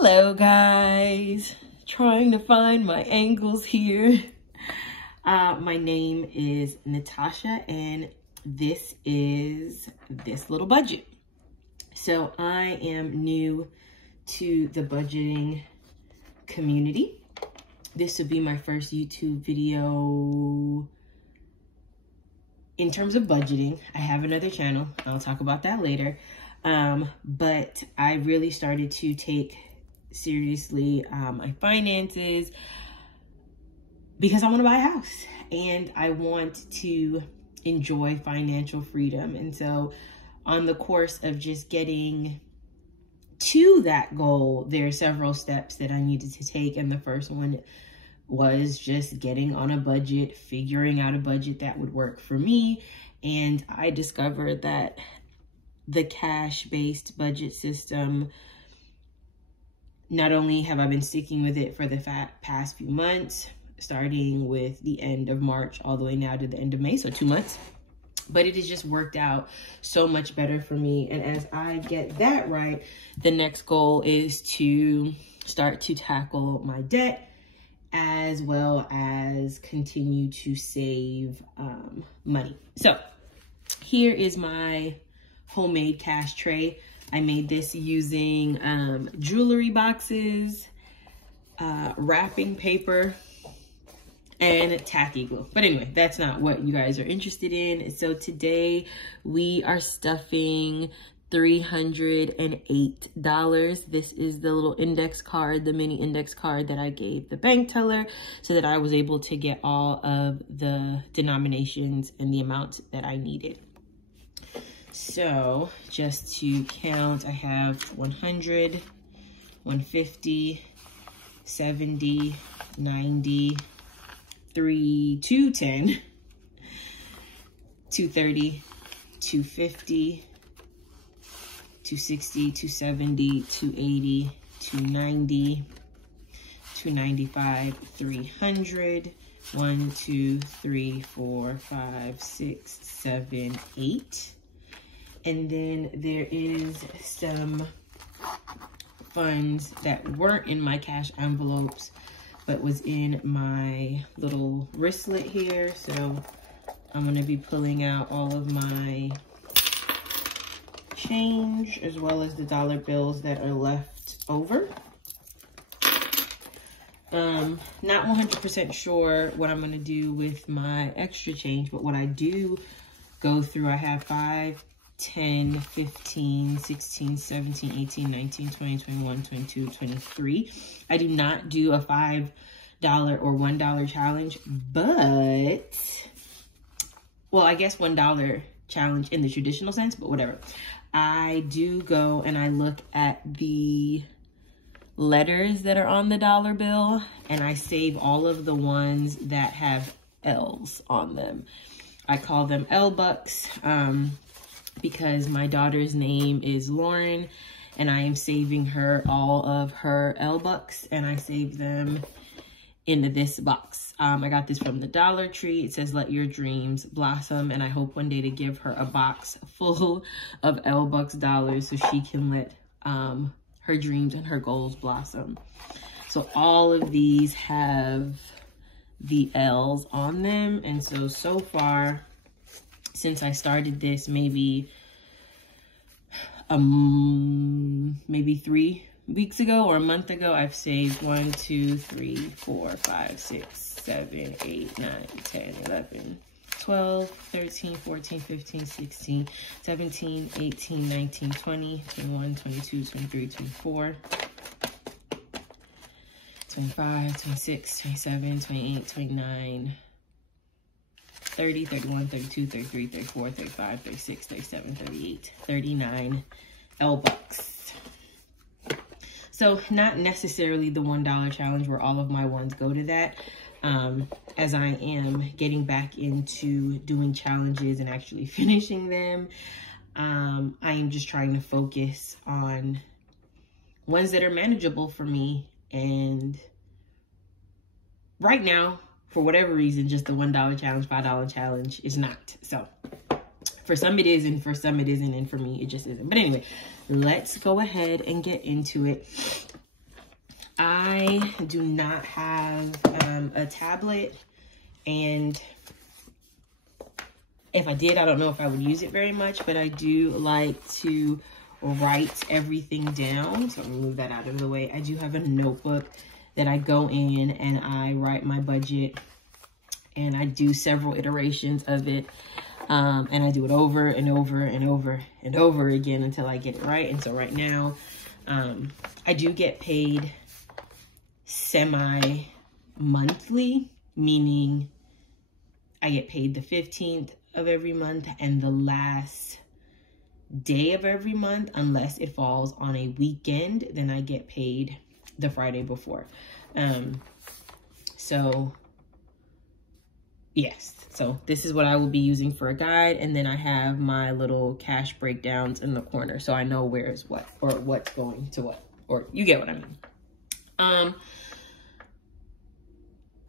Hello guys, trying to find my angles here. My name is Natasha and this is This Little Budget. So I am new to the budgeting community. This would be my first YouTube video in terms of budgeting. I have another channel, I'll talk about that later. But I really started to take seriously my finances because I want to buy a house and I want to enjoy financial freedom. And so on the course of just getting to that goal, there are several steps that I needed to take. And the first one was just getting on a budget, figuring out a budget that would work for me. And I discovered that the cash-based budget system, not only have I been sticking with it for the past few months, starting with the end of March all the way now to the end of May, so 2 months, but it has just worked out so much better for me. And as I get that right, the next goal is to start to tackle my debt as well as continue to save money. So here is my homemade cash tray. I made this using jewelry boxes, wrapping paper, and tacky glue. But anyway, that's not what you guys are interested in. So today we are stuffing $308. This is the little index card, the mini index card that I gave the bank teller so that I was able to get all of the denominations and the amount that I needed. So just to count, I have 100, 150, 70, 90, 210, 230, 250, 260, 270, 280, 290, 295, 300, 1, 2, 3, 4, 5, 6, 7, 8. And then there is some funds that weren't in my cash envelopes, but was in my little wristlet here. So I'm gonna be pulling out all of my change as well as the dollar bills that are left over. Not 100% sure what I'm gonna do with my extra change, but what I do go through, I have 5, 10, 15, 16, 17, 18, 19, 20, 21, 22, 23. I do not do a $5 or $1 challenge, but, well, I guess $1 challenge in the traditional sense, but whatever. I do go and I look at the letters that are on the dollar bill and I save all of the ones that have L's on them. I call them L bucks because my daughter's name is Lauren and I am saving her all of her L bucks and I save them into this box. I got this from the Dollar Tree. It says, "Let your dreams blossom." And I hope one day to give her a box full of L bucks dollars so she can let her dreams and her goals blossom. So all of these have the L's on them. And so far, since I started this maybe 3 weeks ago or a month ago, I've saved 1, 2, 3, 4, 5, 6, 7, 8, 9, 10, 11, 12, 13, 14, 15, 16, 17, 18, 19, 20, 21, 22, 23, 24, 25, 26, 27, 28, 29, 30, 31, 32, 33, 34, 35, 36, 37, 38, 39 L bucks. So not necessarily the $1 challenge where all of my ones go to that. As I am getting back into doing challenges and actually finishing them, I am just trying to focus on ones that are manageable for me. And right now, for whatever reason, just the $1 challenge, $5 challenge is not. So for some it is, and for some it isn't, and for me it just isn't. But anyway, let's go ahead and get into it. I do not have a tablet, and if I did, I don't know if I would use it very much, but I do like to write everything down. So I'm gonna move that out of the way. I do have a notebook that I go in and I write my budget, and I do several iterations of it. And I do it over and over and over and over again until I get it right. And so right now, I do get paid semi-monthly, meaning I get paid the 15th of every month and the last day of every month, unless it falls on a weekend, then I get paid the Friday before. So yes, so this is what I will be using for a guide, and then I have my little cash breakdowns in the corner, so I know where is what, or what's going to what, or you get what I mean.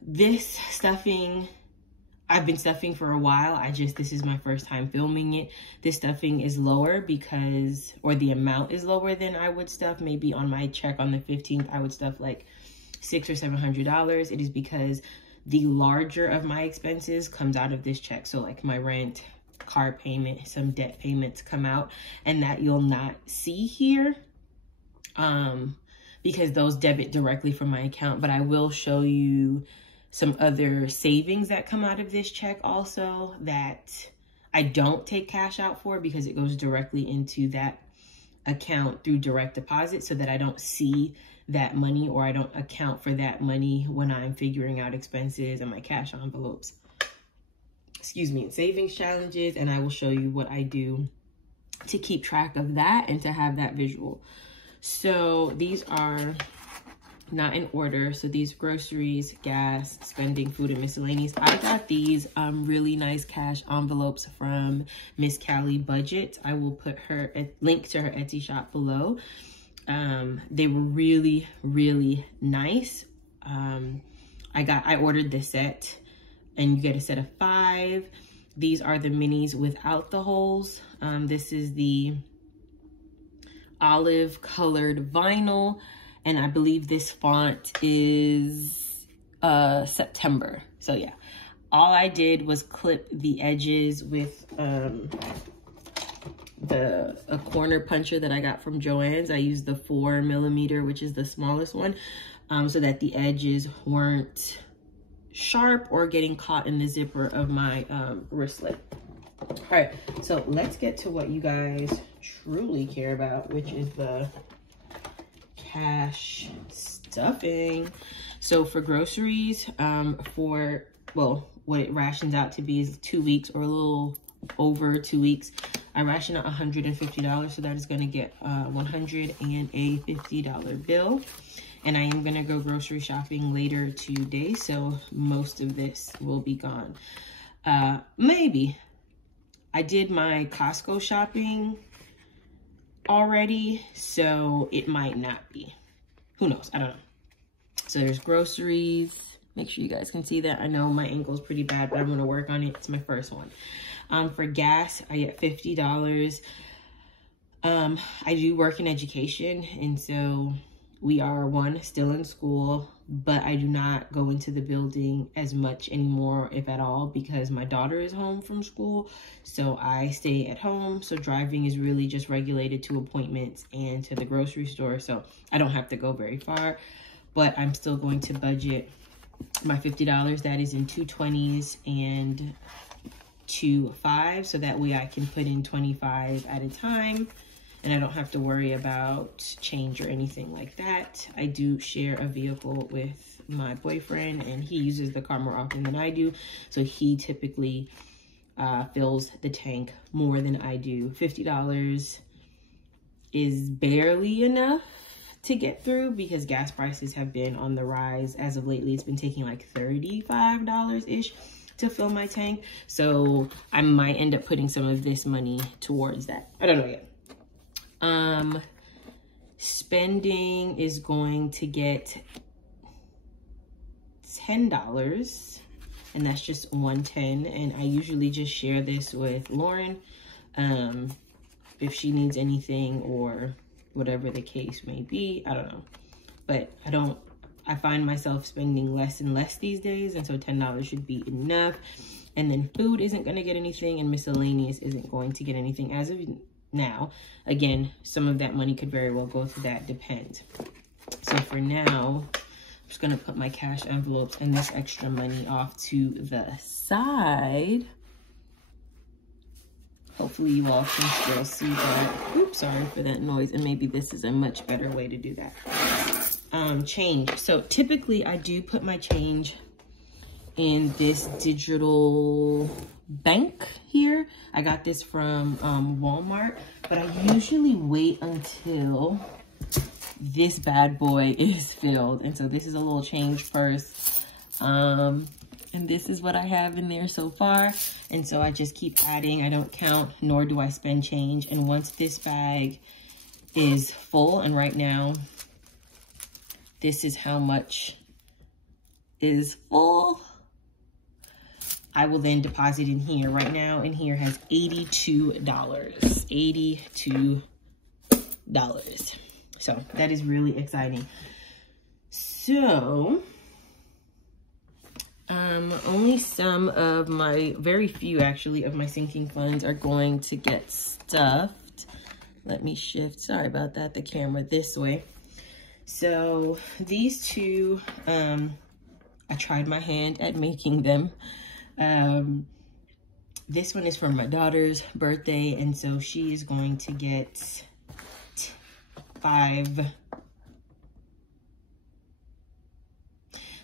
This stuffing, I've been stuffing for a while. This is my first time filming it. This stuffing is lower because, or the amount is lower than I would stuff. Maybe on my check on the 15th, I would stuff like $600 or $700. It is because the larger of my expenses comes out of this check. So like my rent, car payment, some debt payments come out, and that you'll not see here because those debit directly from my account. But I will show you some other savings that come out of this check also that I don't take cash out for because it goes directly into that account through direct deposit, so that I don't see that money, or I don't account for that money when I'm figuring out expenses and my cash envelopes, excuse me, and savings challenges. And I will show you what I do to keep track of that and to have that visual. So these are not in order. So these groceries, gas, spending, food, and miscellaneous. I got these really nice cash envelopes from MsCaliBudget. I will put her a link to her Etsy shop below. They were really, really nice. I ordered the set, and you get a set of 5. These are the minis without the holes. This is the olive colored vinyl, and I believe this font is September. So yeah, all I did was clip the edges with a corner puncher that I got from Joann's. I used the 4mm, which is the smallest one, so that the edges weren't sharp or getting caught in the zipper of my wristlet. All right, so let's get to what you guys truly care about, which is the cash stuffing. So for groceries, what it rations out to be is 2 weeks or a little over 2 weeks. I ration out $150, so that is going to get $150 bill. And I am going to go grocery shopping later today, so most of this will be gone. Maybe. I did my Costco shopping already, so it might not be. Who knows? I don't know. So there's groceries. Make sure you guys can see that. I know my angle is pretty bad, but I'm going to work on it. It's my first one. For gas, I get $50. I do work in education, and so we are, still in school, but I do not go into the building as much anymore, if at all, because my daughter is home from school, so I stay at home. So driving is really just regulated to appointments and to the grocery store, so I don't have to go very far. But I'm still going to budget my $50. That is in 2 20s and 2 5s, so that way I can put in 25 at a time, and I don't have to worry about change or anything like that. I do share a vehicle with my boyfriend, and he uses the car more often than I do, so he typically fills the tank more than I do. $50 is barely enough to get through because gas prices have been on the rise. As of lately, it's been taking like $35-ish to fill my tank, so I might end up putting some of this money towards that. I don't know yet. Spending is going to get $10, and that's just $110, and I usually just share this with Lauren if she needs anything or whatever the case may be. I don't know, but I don't I find myself spending less and less these days, and so $10 should be enough. And then food isn't going to get anything, and miscellaneous isn't going to get anything as of now. Again, some of that money could very well go to that, depends. So for now, I'm just going to put my cash envelopes and this extra money off to the side. Hopefully you all can still see that. Oops, sorry for that noise. And maybe this is a much better way to do that. Change. So typically I do put my change in this digital bank here. I got this from Walmart, but I usually wait until this bad boy is filled. And so this is a little change purse. And this is what I have in there so far. And so I just keep adding. I don't count, nor do I spend change. And once this bag is full, and right now, this is how much is full, I will then deposit in here. Right now, in here has $82. $82. So that is really exciting. So only some of my, very few actually, of my sinking funds are going to get stuffed. Let me shift, sorry about that, the camera this way. So these two, I tried my hand at making them. This one is for my daughter's birthday, and so she is going to get 5.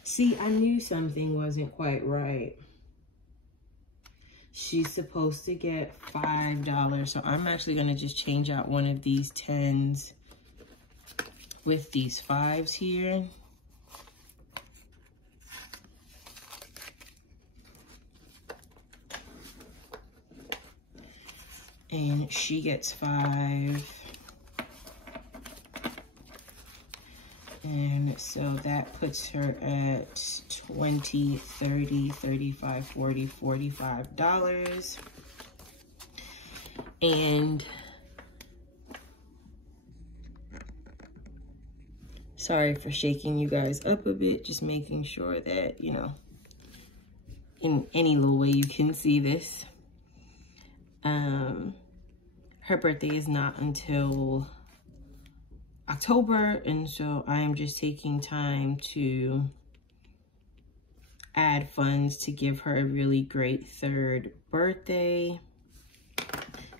See, I knew something wasn't quite right. She's supposed to get $5, so I'm actually gonna just change out one of these 10s with these 5s here. And she gets 5. And so that puts her at 20, 30, 35, 40, $45. And sorry for shaking you guys up a bit, just making sure that, you know, in any little way you can see this. Her birthday is not until October, and so I am just taking time to add funds to give her a really great 3rd birthday.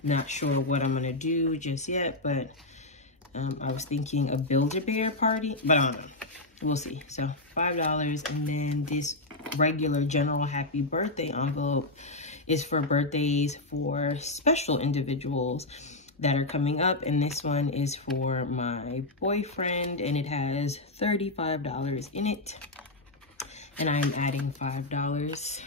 Not sure what I'm gonna do just yet, but I was thinking a Build-A-Bear party, but I don't know. We'll see. So $5, and then this regular general happy birthday envelope is for birthdays for special individuals that are coming up, and this one is for my boyfriend, and it has $35 in it, and I'm adding $5.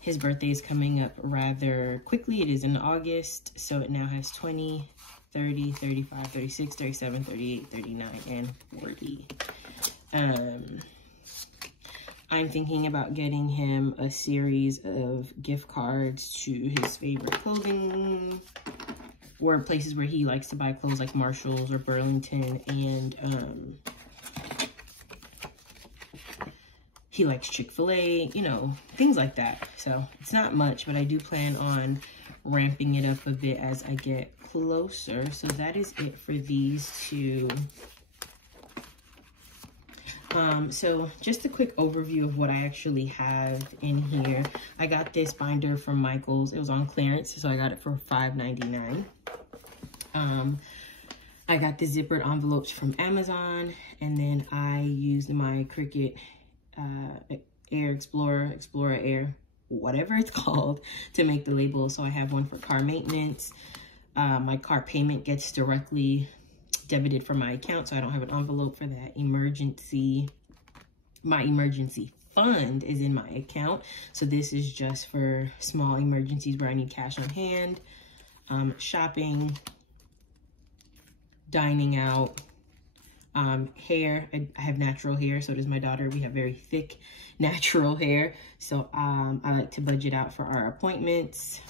His birthday is coming up rather quickly. It is in August, so it now has 20, 30, 35, 36, 37, 38, 39, and 40. I'm thinking about getting him a series of gift cards to his favorite clothing, or places where he likes to buy clothes, like Marshalls or Burlington, and he likes Chick-fil-A, you know, things like that. So it's not much, but I do plan on ramping it up a bit as I get closer. So that is it for these two. So just a quick overview of what I actually have in here. I got this binder from Michael's. It was on clearance, so I got it for $5.99. I got the zippered envelopes from Amazon, and then I used my Cricut Air Explorer Air, whatever it's called, to make the label. So I have one for car maintenance. My car payment gets directly debited from my account, so I don't have an envelope for that. My emergency fund is in my account, so this is just for small emergencies where I need cash on hand. Shopping, dining out, hair. I have natural hair, so does my daughter. We have very thick natural hair, so I like to budget out for our appointments.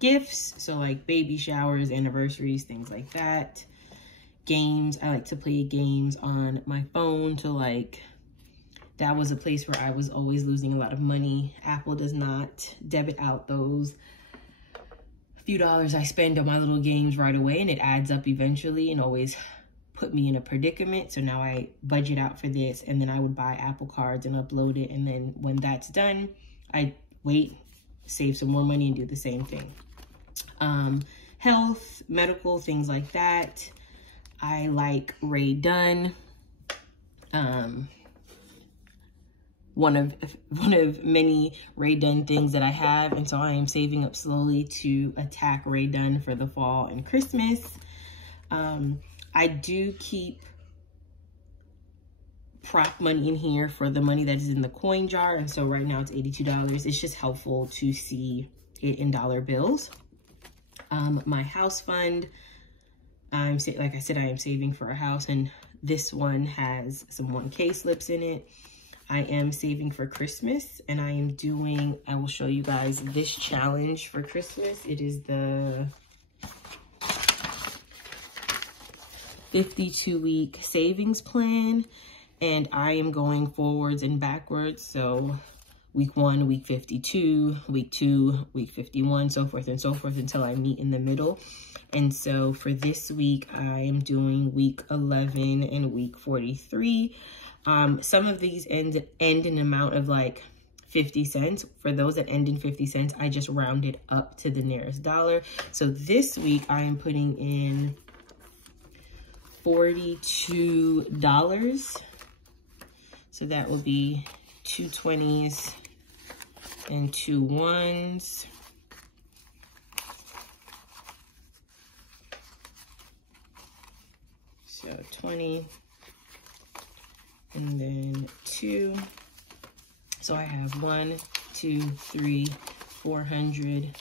Gifts, so like baby showers, anniversaries, things like that. games. I like to play games on my phone to like, that was a place where I was always losing a lot of money. Apple does not debit out those few dollars I spend on my little games right away, and it adds up eventually and always put me in a predicament. So now I budget out for this, and then I would buy Apple cards and upload it. And then when that's done, I wait, save some more money and do the same thing. Health, medical, things like that. I like Ray Dunn. One of many Ray Dunn things that I have, and so I am saving up slowly to attack Ray Dunn for the fall and Christmas. I do keep prop money in here for the money that is in the coin jar, and so right now it's $82. It's just helpful to see it in dollar bills. My house fund, like I said, I am saving for a house, and this one has some 1K slips in it. I am saving for Christmas, and I will show you guys this challenge for Christmas. It is the 52-week savings plan, and I am going forwards and backwards. So week 1, week 52, week 2, week 51, so forth and so forth until I meet in the middle. And so for this week, I am doing week 11 and week 43. Some of these end in an amount of like 50 cents. For those that end in 50 cents, I just rounded up to the nearest dollar. So this week I am putting in $42. So that will be 2 20s and 2 1s. So 20. And then 2. So I have 1, 2, 3, 400,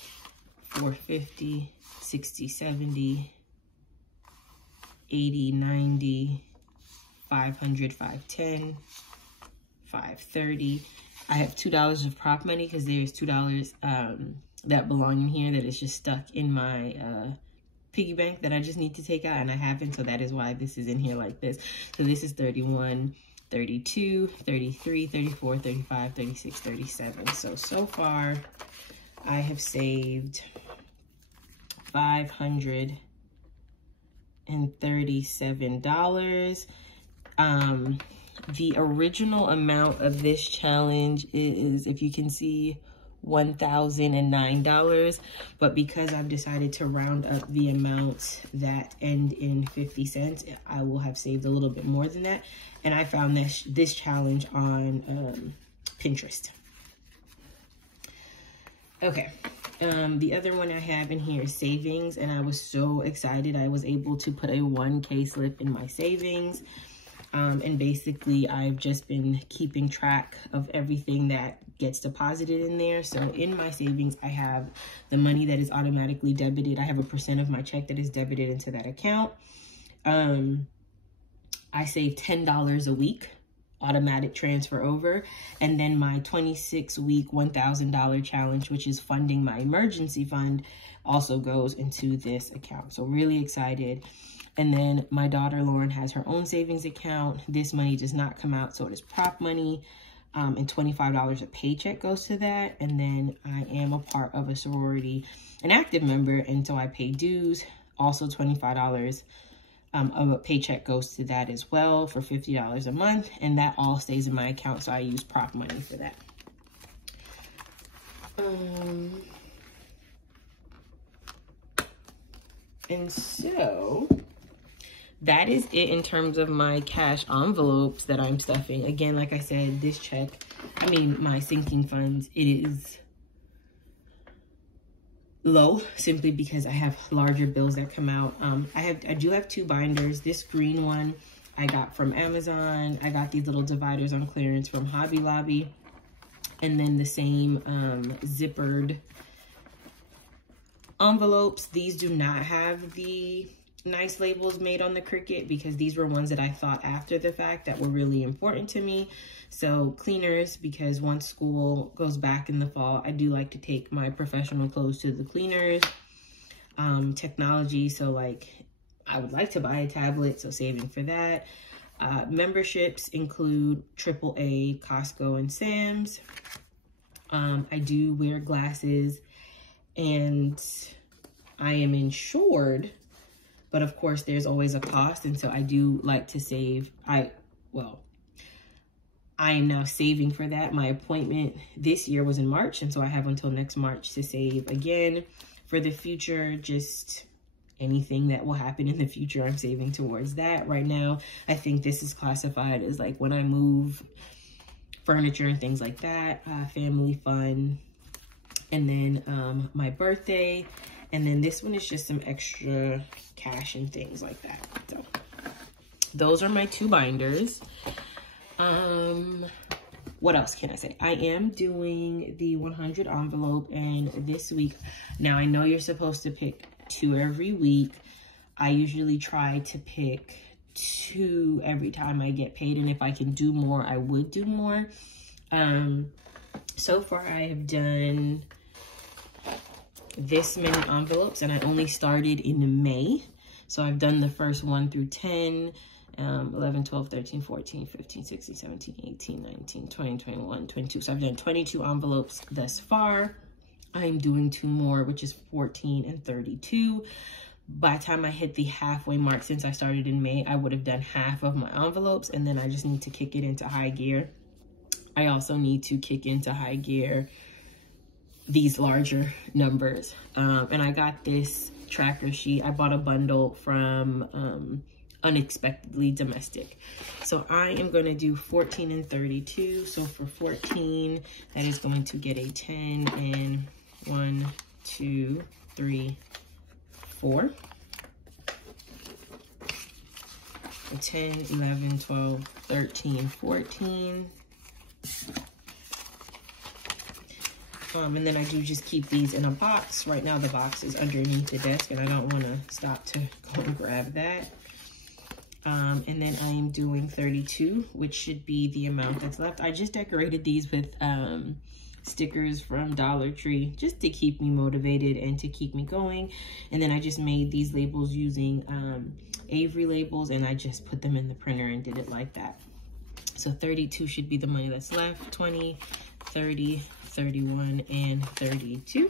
450, 60, 70, 80, 90, 500, 510, 530. I have $2 of prop money because there's $2 that belong in here that is just stuck in my piggy bank that I just need to take out, and I haven't, so that is why this is in here like this. So this is 31, 32, 33, 34, 35, 36, 37. So far I have saved $537. The original amount of this challenge is, if you can see, $1,009, but because I've decided to round up the amounts that end in 50 cents, I will have saved a little bit more than that. And I found this challenge on Pinterest. Okay, the other one I have in here is savings, and I was so excited I was able to put a 1K slip in my savings. And basically I've just been keeping track of everything that gets deposited in there. So in my savings, I have the money that is automatically debited. I have a % of my check that is debited into that account. I save $10 a week, automatic transfer over. And then my 26-week $1,000 challenge, which is funding my emergency fund, also goes into this account. So really excited. And then my daughter, Lauren, has her own savings account. This money does not come out, so it is prop money. And $25 a paycheck goes to that. And then I am a part of a sorority, an active member, and so I pay dues. Also $25 of a paycheck goes to that as well for $50 a month. And that all stays in my account, so I use prop money for that. And so that is it in terms of my cash envelopes that I'm stuffing. Again, like I said, this check, my sinking funds, it is low simply because I have larger bills that come out. I do have 2 binders. This green one I got from Amazon. I got these little dividers on clearance from Hobby Lobby. And then the same zippered envelopes. These do not have the nice labels made on the Cricut because these were ones that I thought after the fact that were really important to me. So cleaners, because once school goes back in the fall, I do like to take my professional clothes to the cleaners. Technology, so like I would like to buy a tablet, so saving for that. Memberships include AAA, Costco, and Sam's. I do wear glasses and I am insured, but of course there's always a cost. And so I do like to save. I am now saving for that. My appointment this year was in March, and so I have until next March to save again. For the future, just anything that will happen in the future, I'm saving towards that. Right now, I think this is classified as like when I move furniture and things like that, family fun, and then my birthday, and then this one is just some extra cash and things like that. So those are my 2 binders. What else can I say? I am doing the 100 envelope, and this week, now I know you're supposed to pick 2 every week. I usually try to pick 2 every time I get paid, and if I can do more, I would do more. So far I have done this many envelopes, and I only started in May. So I've done the first 1 through 10, 11, 12, 13, 14, 15, 16, 17, 18, 19, 20, 21, 22. So I've done 22 envelopes thus far. I'm doing 2 more, which is 14 and 32. By the time I hit the halfway mark, since I started in May, I would have done half of my envelopes, and then I just need to kick it into high gear. I also need to kick into high gear these larger numbers. And I got this tracker sheet. I bought a bundle from Unexpectedly Domestic. So I am going to do 14 and 32. So for 14, that is going to get a 10 and 1, 2, 3, 4. A 10, 11, 12, 13, 14. And then I do just keep these in a box. Right now the box is underneath the desk, and I don't want to stop to go and grab that. And then I am doing 32, which should be the amount that's left. I just decorated these with stickers from Dollar Tree just to keep me motivated and to keep me going. And then I just made these labels using Avery labels, and I just put them in the printer and did it like that. So 32 should be the money that's left. 20, 30, 31, and 32.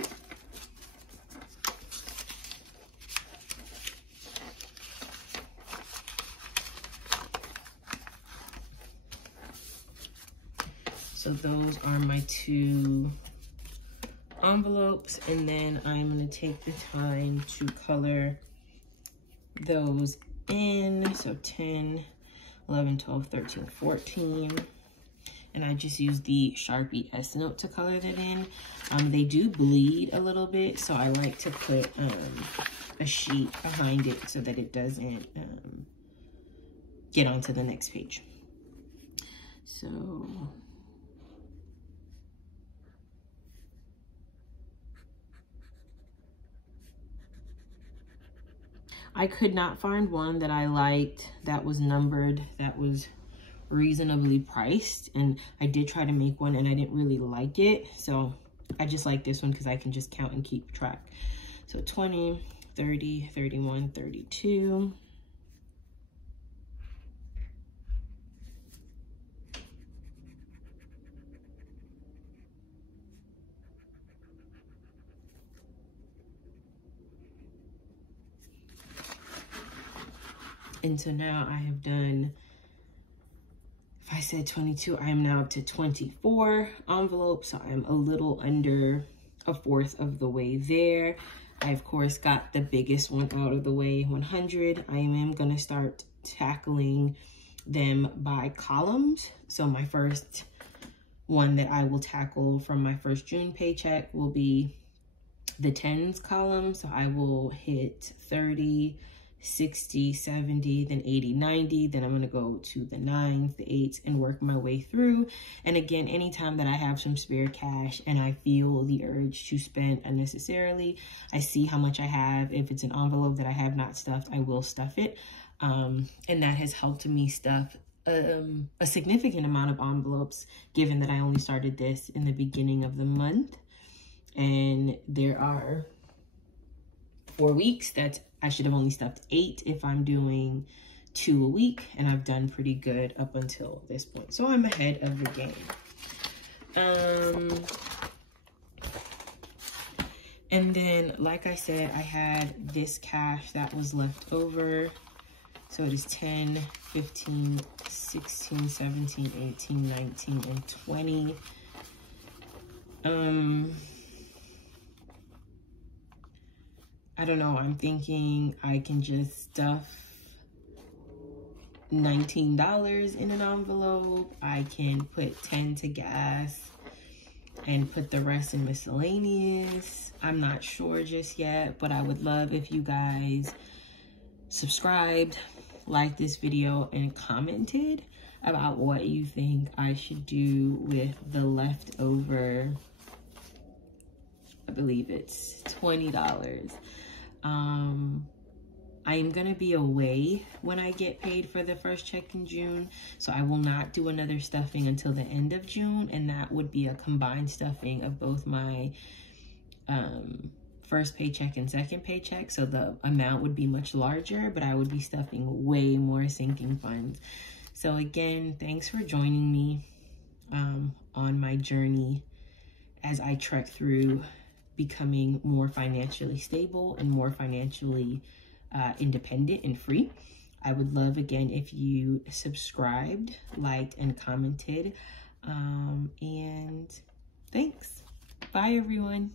So those are my 2 envelopes, and then I'm going to take the time to color those in. So 10, 11, 12, 13, 14. And I just use the Sharpie S Note to color that in. They do bleed a little bit, so I like to put a sheet behind it so that it doesn't get onto the next page. So I could not find one that I liked that was numbered, that was reasonably priced, and I did try to make one and I didn't really like it, so I just like this one because I can just count and keep track. So 20, 30, 31, 32. And so now I have done, if I said 22, I am now up to 24 envelopes. So I'm a little under 1/4 of the way there. I, of course, got the biggest one out of the way, 100. I am going to start tackling them by columns. So my first one that I will tackle from my first June paycheck will be the tens column. So I will hit 30, 60, 70, then 80, 90. Then I'm going to go to the 9s, the 8s, and work my way through. And again, anytime that I have some spare cash and I feel the urge to spend unnecessarily, I see how much I have. If it's an envelope that I have not stuffed, I will stuff it. And that has helped me stuff a significant amount of envelopes, given that I only started this in the beginning of the month. And there are 4 weeks. That's I should have only stuffed 8 if I'm doing 2 a week, and I've done pretty good up until this point. So I'm ahead of the game. And then, like I said, I had this cash that was left over. So it is 10, 15, 16, 17, 18, 19, and 20. I don't know, I'm thinking I can just stuff $19 in an envelope. I can put 10 to gas and put the rest in miscellaneous. I'm not sure just yet, but I would love if you guys subscribed, liked this video, and commented about what you think I should do with the leftover, I believe it's $20. I am gonna be away when I get paid for the first check in June, so I will not do another stuffing until the end of June, and that would be a combined stuffing of both my first paycheck and second paycheck, so the amount would be much larger, but I would be stuffing way more sinking funds. So again, thanks for joining me on my journey as I trek through becoming more financially stable and more financially independent and free. I would love, again, if you subscribed, liked, and commented. And thanks. Bye, everyone.